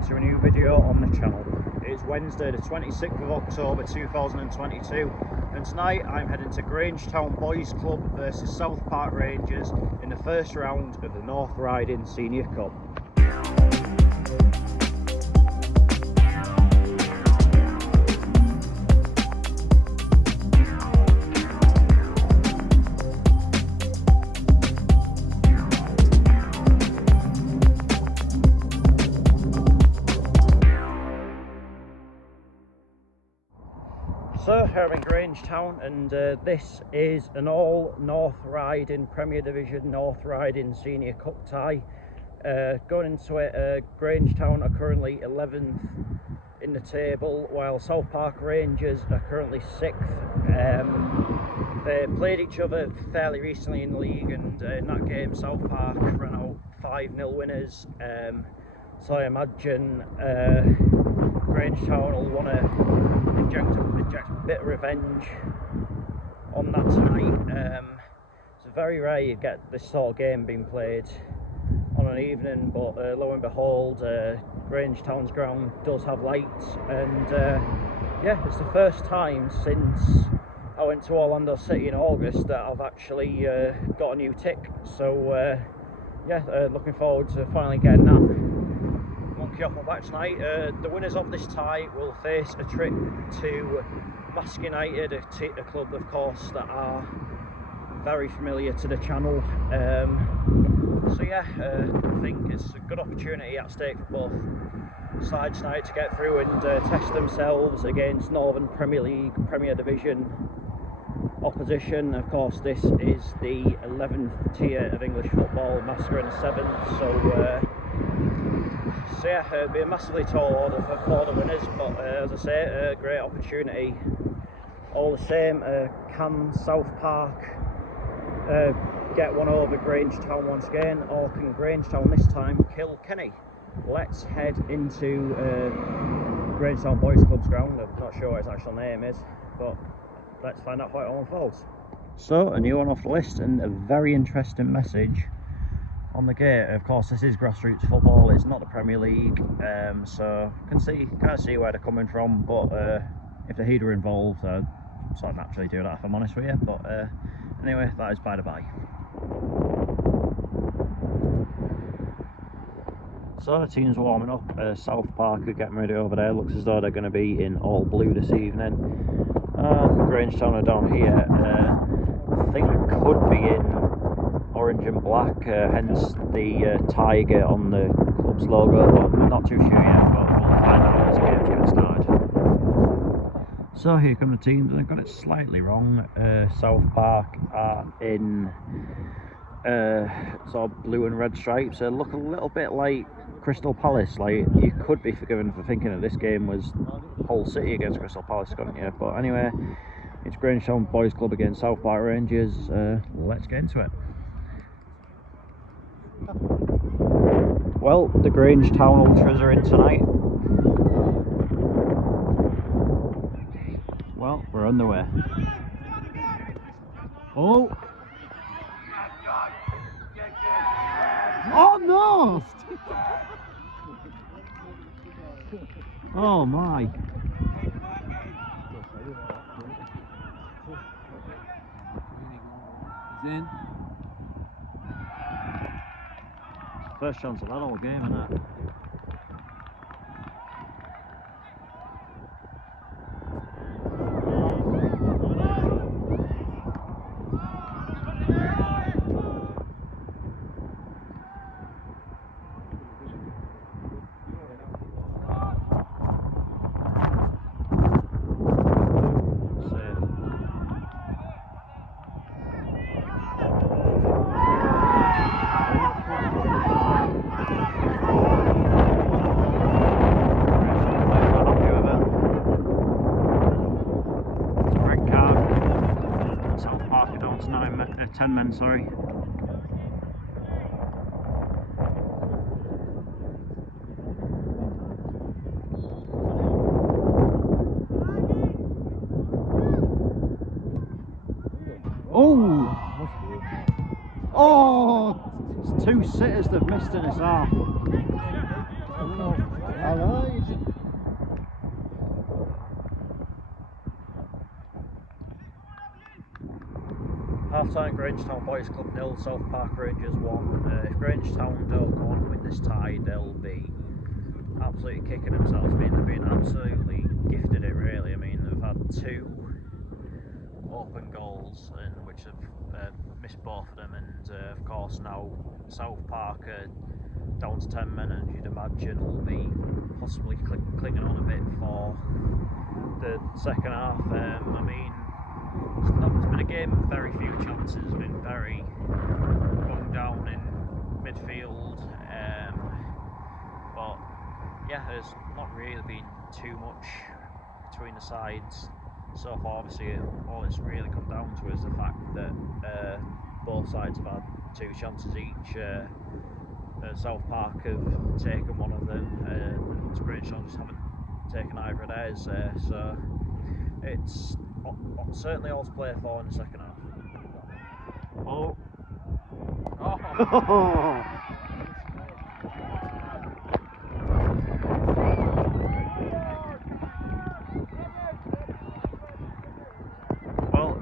welcome to a new video on the channel. It is Wednesday the 26th of October 2022 and tonight I'm heading to Grangetown Boys Club versus South Park Rangers in the first round of the North Riding Senior Cup. So here I'm in Grangetown and this is an all North Riding Premier Division North Riding Senior Cup tie. Going into it, Grangetown are currently 11th in the table while South Park Rangers are currently 6th. They played each other fairly recently in the league and in that game South Park ran out 5-0 winners. So I imagine Grangetown will want to inject a bit of revenge on that tonight. It's very rare you get this sort of game being played on an evening, but lo and behold, Grangetown's ground does have lights, and yeah, it's the first time since I went to Orlando City in August that I've actually got a new tick. So yeah, looking forward to finally getting that monkey off my back tonight. The winners of this tie will face a trip to Mask United, a club of course that are very familiar to the channel. So yeah, I think it's a good opportunity at stake for both sides tonight to get through and test themselves against Northern Premier League, Premier Division opposition. Of course this is the 11th tier of English football, Mask are in the 7th, so yeah, it'll be a massively tall order for the winners, but as I say, a great opportunity all the same. Can South Park get one over Grangetown once again, or can Grangetown this time kill Kenny? Let's head into Grangetown Boys Club's ground. I'm not sure what its actual name is, but let's find out how it all unfolds. So, a new one off the list and a very interesting message on the gate. Of course this is grassroots football, it's not the Premier League, so can't see where they're coming from, but if the heat are involved I'd sort of naturally do that if I'm honest with you, but anyway, that is by the by. So the team's warming up. South Park are getting ready over there, looks as though they're going to be in all blue this evening. Grangetown are down here, I think it could be in orange and black, hence the tiger on the club's logo, but I'm not too sure yet, but we'll find out as the game's getting started. So here come the teams, and I got it slightly wrong. South Park are in sort of blue and red stripes. They look a little bit like Crystal Palace. Like, you could be forgiven for thinking that this game was Hull City against Crystal Palace, couldn't you? But anyway, it's Grangetown Boys Club against South Park Rangers. Let's get into it. Well, the Grangetown Ultras are in tonight. Well, we're on the way. Oh! Oh no! Oh my! He's in. First chance of that whole game, isn't it? Red card. South Park are down to 10 men, sorry. Oh! Oh! It's two sitters they've missed in this half. All right. Half-time, Grangetown Boys Club 0, South Park Rangers 1. If Grangetown don't go on and win this tie, they'll be absolutely kicking themselves. They've been absolutely gifted it, really. I mean, they've had 2 open goals, which have missed both of them, and of course now South Park are down to 10 men, and you'd imagine will be possibly clinging on a bit for the second half. I mean, it's been a game with very few chances, been very run down in midfield, but yeah, there's not really been too much between the sides so far. Obviously, all it's really come down to is the fact that both sides have had 2 chances each. South Park have taken one of them, and Grangetown just haven't taken either of theirs, so it's certainly all to play for in the second half. Oh. Well,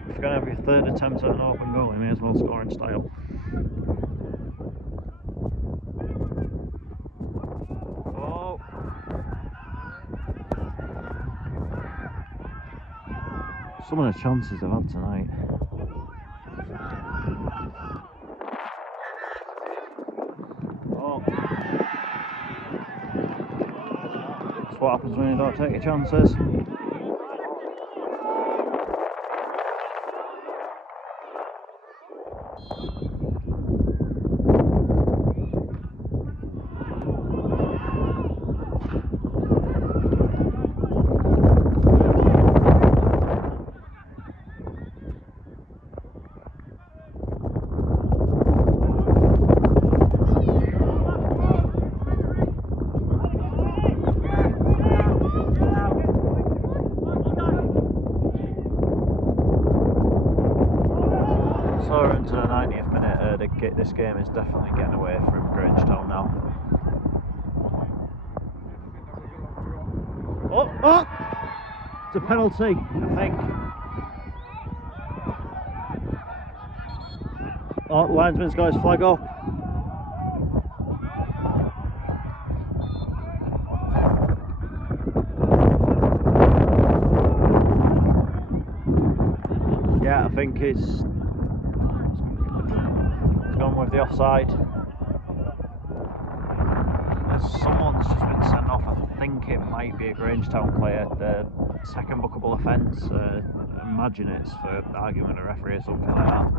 if you're going to have your 3rd attempt at an open goal, you may as well score in style. Oh. Some of the chances they've had tonight. Oh. That's what happens when you don't take your chances. So we're into the 90th minute. This game is definitely getting away from Grangetown now. Oh! It's a penalty, I think. Oh, the linesman's got his flag up. Yeah, I think it's gone with the offside. Someone's just been sent off. I think it might be a Grangetown player. The second bookable offence. Imagine it's for arguing with a referee or something like that.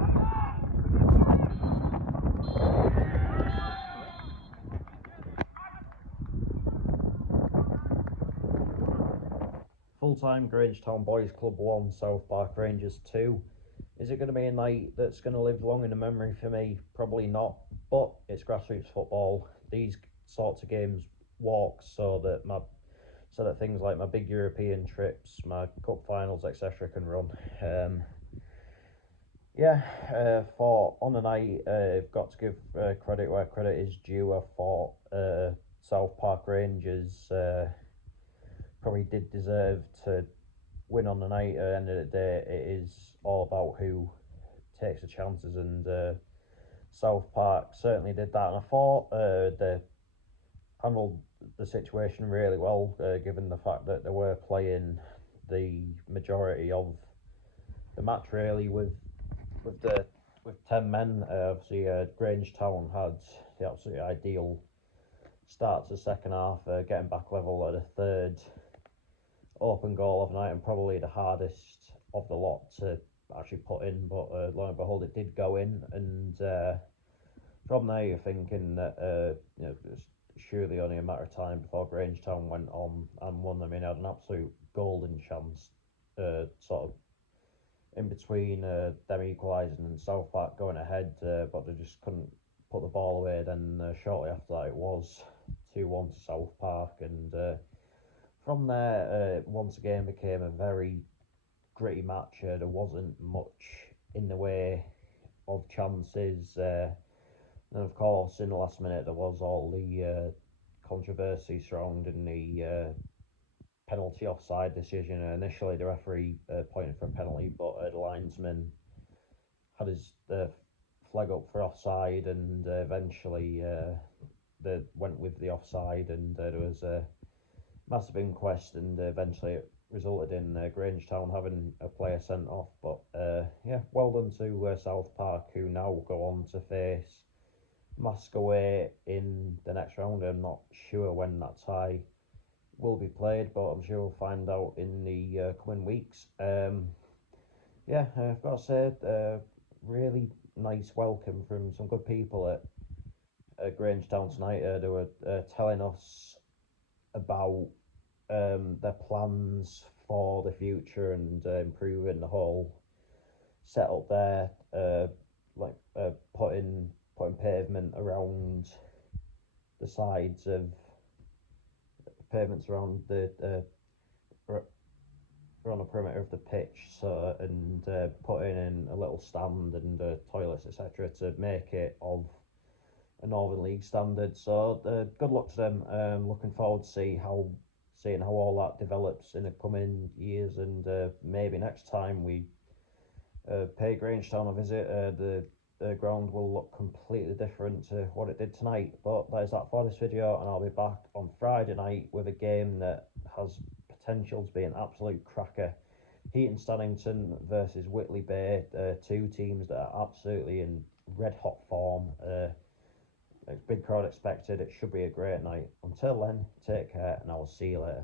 Full-time, Grangetown Boys Club 1, South Park Rangers 2. Is it going to be a night that's going to live long in the memory for me? Probably not, but it's grassroots football. These sorts of games walk so that things like my big European trips, my cup finals, etc. can run. For on the night, I've got to give credit where credit is due. I thought South Park Rangers probably did deserve to win on the night. At the end of the day, it is all about who takes the chances, and South Park certainly did that. And I thought they handled the situation really well, given the fact that they were playing the majority of the match really with 10 men. Obviously, Grangetown had the absolutely ideal start to the second half, getting back level at a 3rd open goal of the night, and probably the hardest of the lot to actually put in, but lo and behold, it did go in. And from there, you're thinking that it's surely only a matter of time before Grangetown went on and won. I mean, had an absolute golden chance, sort of in between them equalising and South Park going ahead, but they just couldn't put the ball away. Then shortly after that, it was 2-1 to South Park, and from there, once again became a very gritty match. There wasn't much in the way of chances, and of course, in the last minute, there was all the controversy surrounding the penalty offside decision. Initially, the referee pointed for a penalty, but the linesman had his flag up for offside, and eventually they went with the offside, and there was a massive inquest, and eventually it resulted in Grangetown having a player sent off. But yeah, well done to South Park, who now go on to face Mask away in the next round. I'm not sure when that tie will be played, but I'm sure we'll find out in the coming weeks. Yeah, I've got to say, really nice welcome from some good people at Grangetown tonight. They were telling us about their plans for the future and improving the whole setup there, like putting pavement around the sides of pavements around the around the perimeter of the pitch, so, and putting in a little stand and toilets, etc., to make it of a Northern League standard. So good luck to them. Looking forward to seeing how all that develops in the coming years, and maybe next time we pay Grangetown a visit, the ground will look completely different to what it did tonight. But that is that for this video, and I'll be back on Friday night with a game that has potential to be an absolute cracker. Heaton Stannington versus Whitley Bay, two teams that are absolutely in red hot form. Big crowd expected. It should be a great night. Until then, take care, and I will see you later.